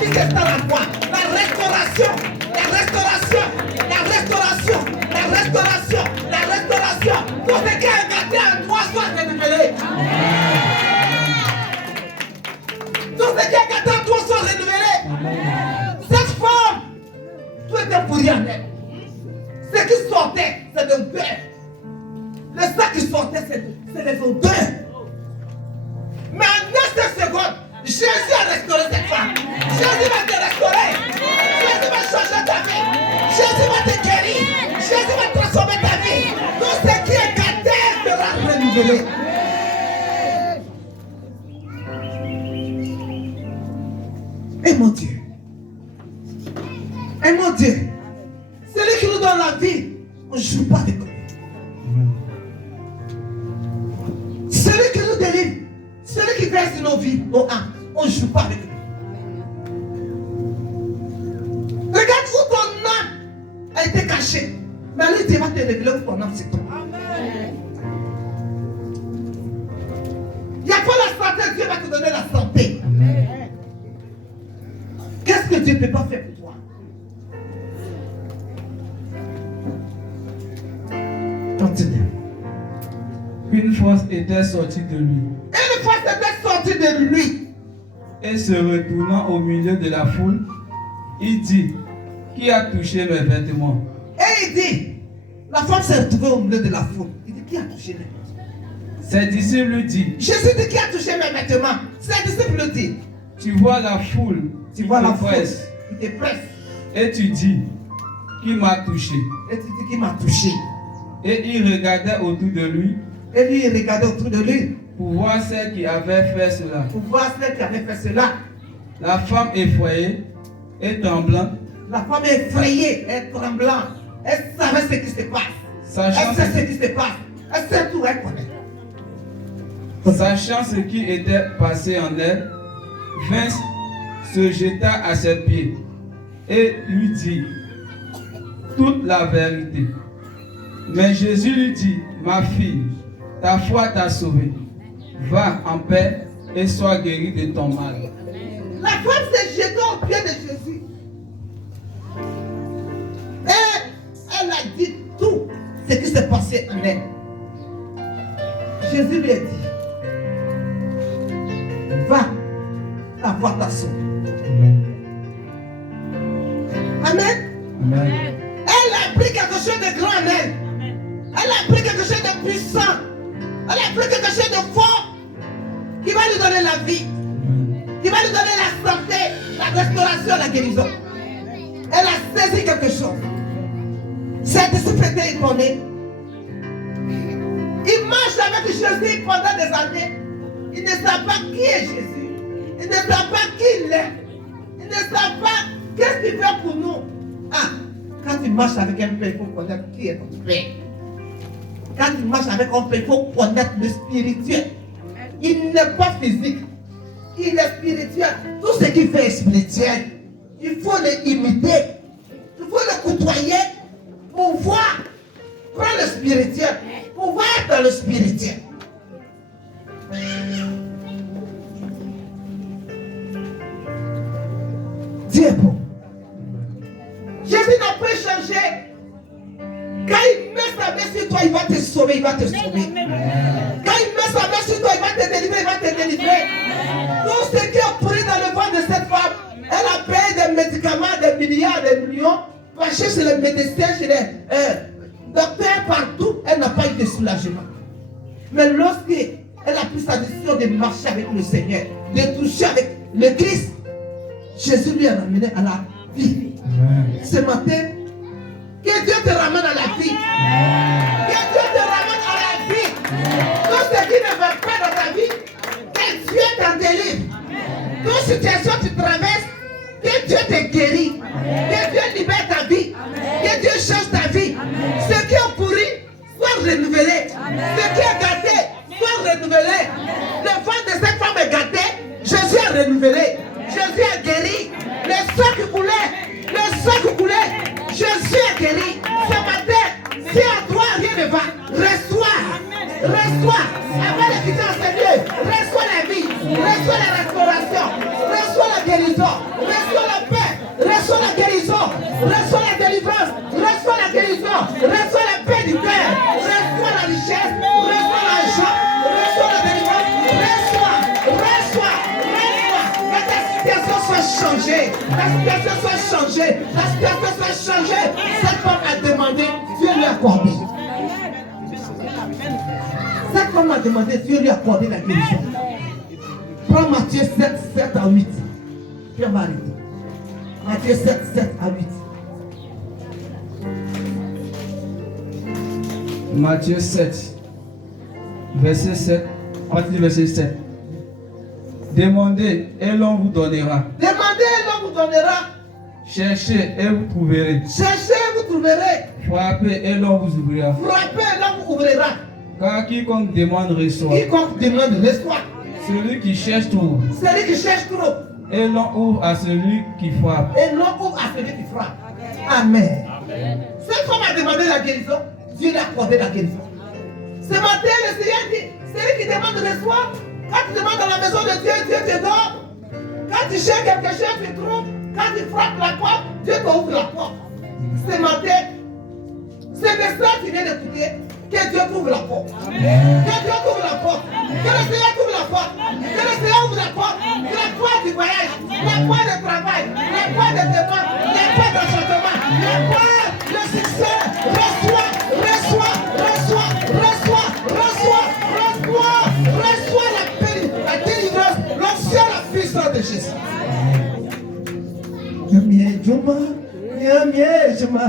qui s'installe en toi. La restauration, la restauration, la restauration, la restauration, la restauration. Tout ce qui est gâté en toi soit renouvelé. Tout ce qui est gâté en toi soit renouvelé. Cette femme, tout était pourri en elle. Ce qui sortait, c'est de bœuf. Le sang qui sortait, c'est les odeurs. Mais en 9 secondes, Jésus a restauré cette femme. Jésus va te restaurer. Jésus va changer ta vie. Jésus va te guérir. Jésus va transformer ta vie. Tout ce qui est gâté sera renouvelé. Et mon Dieu. Et mon Dieu. Celui qui nous donne la vie, on ne joue pas avec lui. Celui qui nous délivre, celui qui verse nos vies, nos âmes, on ne joue pas avec lui. Regarde où ton âme a été cachée. Mais lui, Dieu va te révéler où ton âme se trouve. Il n'y a pas la santé, Dieu va te donner la santé. Qu'est-ce que Dieu ne peut pas faire pour toi? Continue. Une force était sortie de lui. Une force était sortie de lui. Et se retournant au milieu de la foule, il dit, qui a touché mes vêtements? Et il dit, la femme s'est retrouvée au milieu de la foule. Il dit, qui a touché mes vêtements? Ses disciples lui disent, Jésus dit, qui a touché mes vêtements? Ses disciples lui disent, tu vois la foule, tu vois la foule, presse, il te presse. et tu dis, qui m'a touché? Et tu dis, qui m'a touché? Et il regardait autour de lui Et lui, il regardait autour de lui pour voir celle qui avait fait cela. pour voir celle qui avait fait cela. La femme effrayée et tremblante, La femme est effrayée, elle est tremblante. Elle savait ce qui se passe. sachant Elle sait ce qui se passe. Elle sait tout, elle connaît. Sachant ce qui était passé en elle, vint se jeta à ses pieds et lui dit toute la vérité. Mais Jésus lui dit, ma fille, ta foi t'a sauvée. Va en paix et sois guérie de ton mal. La femme s'est jetée aux pieds de Jésus. Et elle a dit tout ce qui s'est passé en elle. Jésus lui a dit, va, ta foi t'a sauvée. Amen. Amen. Elle a pris quelque chose de grand en elle. Elle a pris quelque chose de puissant. Elle a pris quelque chose de fort qui va lui donner la vie, qui va lui donner la santé, la restauration, la guérison. Elle a saisi quelque chose. Ses disciples étaient étonnés. Ils marchent avec Jésus pendant des années. Ils ne savent pas qui est Jésus. Ils ne savent pas qui il est. Ils ne savent pas qu'est-ce qu'il fait pour nous. Ah, quand tu marches avec un père, il faut connaître qui est ton père. Quand tu marches avec un père, il faut connaître le spirituel. Il n'est pas physique. Il est spirituel. Tout ce qu'il fait est spirituel. Il faut l'imiter. Il faut le côtoyer pour voir. Prends le spirituel. Pour voir dans le spirituel. Dieu est bon. Jésus n'a pas changé. Quand il met sa main sur toi, il va te sauver, il va te sauver. Quand il met sa main sur toi, il va te délivrer, il va te délivrer. Tout ce qui est pourri dans le ventre de cette femme, elle a payé des médicaments, des milliards, des millions, marché chez les médecins, chez les docteurs, partout, elle n'a pas eu de soulagement. Mais lorsqu'elle a pris sa décision de marcher avec le Seigneur, de toucher avec le Christ, Jésus lui a amené à la vie. Ce matin, que Dieu te ramène à la vie. Que Dieu te ramène à la vie. Tout ce qui ne va pas dans ta vie, que Dieu t'en délivre. Toute situation que tu traverses, que Dieu te guérit. Que Dieu libère ta vie. Que Dieu change ta vie. Ce qui est pourri, soit renouvelé. Ce qui est gâté, soit renouvelé. Le ventre de cette femme est gâté. Jésus a renouvelé. Jésus a guéri. Le sang qui coulait. Le sang qui coulait. Jésus a guéri. Ce matin, si en toi rien ne va, reçois. Reçois. Avant de quitter ce lieu, reçois la vie. Reçois la restauration. Reçois la guérison. Reçois soit changée. La situation soit changée. La situation soit changée. Cette femme a demandé, Dieu lui a accordé. Cette femme a demandé, Dieu lui a accordé la guérison. Prends Matthieu 7, 7 à 8. Pierre Marie. Matthieu 7, 7 à 8. Matthieu 7, verset 7, à partir du verset 7. Demandez et l'on vous donnera. Demandez et l'on vous donnera. Cherchez et vous trouverez. Cherchez et vous trouverez. Frappez et l'on vous ouvrira. Frappez et l'on vous ouvrira. Car quiconque demande reçoit. Quiconque demande reçoit. Celui qui cherche trouve. Celui qui cherche trouve. Et l'on ouvre à celui qui frappe. Et l'on ouvre à celui qui frappe. Amen. Cette femme a demandé la guérison. Dieu lui a accordé la guérison. Ce matin, le Seigneur dit, celui qui demande reçoit. Quand tu demandes dans la maison de Dieu, Dieu te donne. Quand tu cherches quelque chose, tu trouves. Quand tu frappes la porte, Dieu t'ouvre la porte. Ce matin, ce message tu viens d'écouter, que Dieu t'ouvre la porte. Que Dieu t'ouvre la porte. Que le Seigneur t'ouvre la porte. Que le Seigneur ouvre la porte. La porte du voyage, la porte du travail, la porte de demande, la porte d'enchantement, la porte de succès. Reçois, reçois, reçois, reçois, reçois, reçois, reçois la délivrance, l'onction, la puissance de Jésus. Yamie Juma, Yamie Juma.